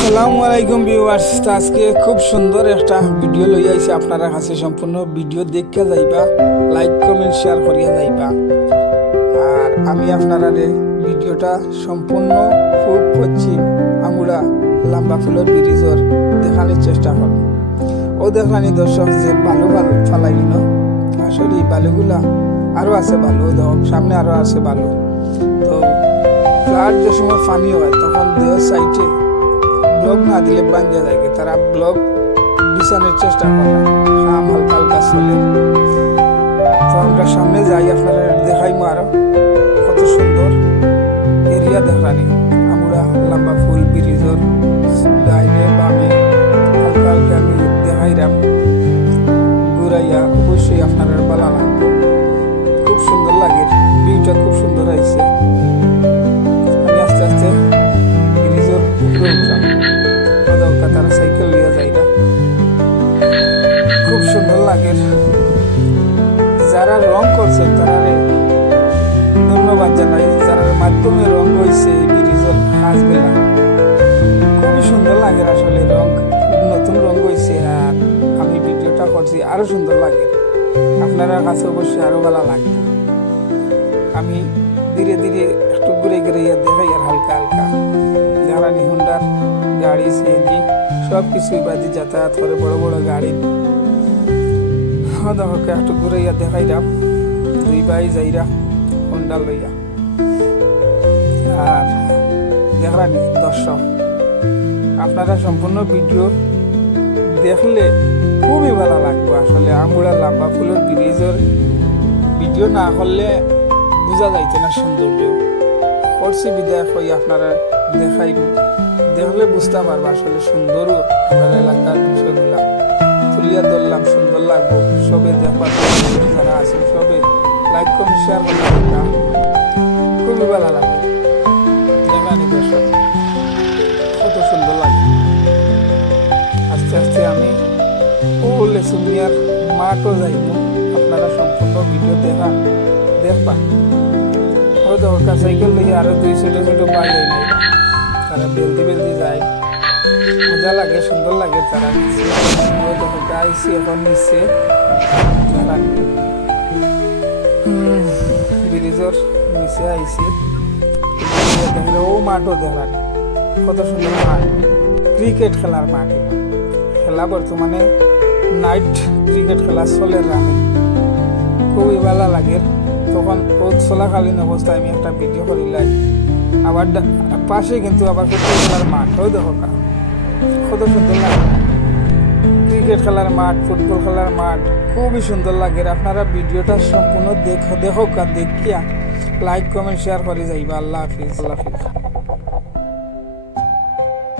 আসসালামু আলাইকুম ভিউয়ার্স, আজকে খুব সুন্দর একটা ভিডিও লই আইছি আপনারা কাছে। সম্পূর্ণ ভিডিও দেখে যাইবা, লাইক কমেন্ট শেয়ার করিয়া যাইবা। আর আমি আপনারা ভিডিওটা সম্পূর্ণ পূব পশ্চিম আঙুড়া লম্বা ফুলের ব্রিজের দেখানোর চেষ্টা করব। ও দেখানি দর্শক যে বালু বালু ফালাই দিল, আসলে এই বালুগুলা আরও আছে, বালু দেখ সামনে আরও আছে বালু। তো ফ্লাড যে সময় পানি হয় তখন দেহের সাইডে ব্লক না দিলে ভাঙ্গিয়া যায়, তারা ব্লক বিছানোর চেষ্টা করে, হাম হালকা হালকা চলে। তো আমরা সামনে যাই, আপনারা দেখাইমো আরো কত সুন্দর এরিয়া দেখানি। আমরা লম্বা ফুল ব্রিজের ডাইনে বামে হালকা হালকা আমি দেখাইলাম ঘুরাইয়া। অবশ্যই আপনারা ভালো লাগবে, খুব সুন্দর লাগে, ভিউটা খুব সুন্দর হয়েছে। আমি আস্তে আস্তে ব্রিজের উপরে উঠলাম, তারা সাইকেল নিয়ে যায় না, খুব সুন্দর লাগে। যারা রং করছেন তারা ধন্যবাদ জানাই, যারা মাধ্যমে রং হয়েছে এই ব্রিজের কাজগুলা খুবই সুন্দর লাগে। আসলে রং নতুন রং হয়েছে, আর আমি ভিডিওটা করছি আরো সুন্দর লাগে, আপনারা কাছে অবশ্যই আরো ভালো লাগবে। আমি ধীরে ধীরে একটু ঘুরে ঘুরে দেখাই আর হালকা হালকা যারা হুন্ডার গাড়ি সিএনজি সব কিছুই বাদি যাতায়াত করে, বড় বড় গাড়ি। দেখো একটু ঘুরাইয়া দেখাইলাম, দুই ভাই যাইরা হুন্ডা লইয়া। আর দেখলাম দর্শক, আপনারা সম্পূর্ণ ভিডিও দেখলে খুবই ভালো লাগবে। আসলে আমরা লম্বা ফুলের ব্রিজের ভিডিও না করলে বোঝা যাইতে না সৌন্দর্য। করছি বিদায় হই আপনারা দেখাই, দেখলে বুঝতে পারবো আসলে সুন্দরও আমার এলাকার বিষয়গুলা তুলিয়া ধরলাম। সুন্দর লাগবো, সবে দেখবার যারা আছেন সবে লাইক কমেন্ট শেয়ার করলাম, খুবই ভালো লাগে। দেখানি দর্শক কত সুন্দর লাগে। আস্তে আস্তে আমি লেসুমিয়ার মাঠও যাইব, আপনারা সম্পূর্ণ ভিডিও দেখবা। হয়তো সাইকেল লইয়া আরো দুই ছোট ছোট বাই যাই, তারা বেলদি বেলদি যায়, মজা লাগে, সুন্দর লাগে। তারা আইসি এখন নিচ্ছে ব্রিজের নিচে আইসি, দেখলে ও মাঠও দেখলাম কত সুন্দর মাঠ, ক্রিকেট খেলার মাঠ। খেলা বর্তমানে নাইট ক্রিকেট খেলা চলে, আমি খুবই ভালো লাগে। তখন ও চলাকালীন অবস্থায় আমি একটা ভিডিও করিলাই। আবার পাশে কিন্তু আবার ফুটবল খেলার মাঠ, ওই দেখো কত সুন্দর লাগে। ক্রিকেট খেলার মাঠ, ফুটবল খেলার মাঠ খুবই সুন্দর লাগে। আপনারা ভিডিওটা সম্পূর্ণ দেখো, দেখিয়া লাইক কমেন্ট শেয়ার করে যাইবা। আল্লাহ হাফিজ।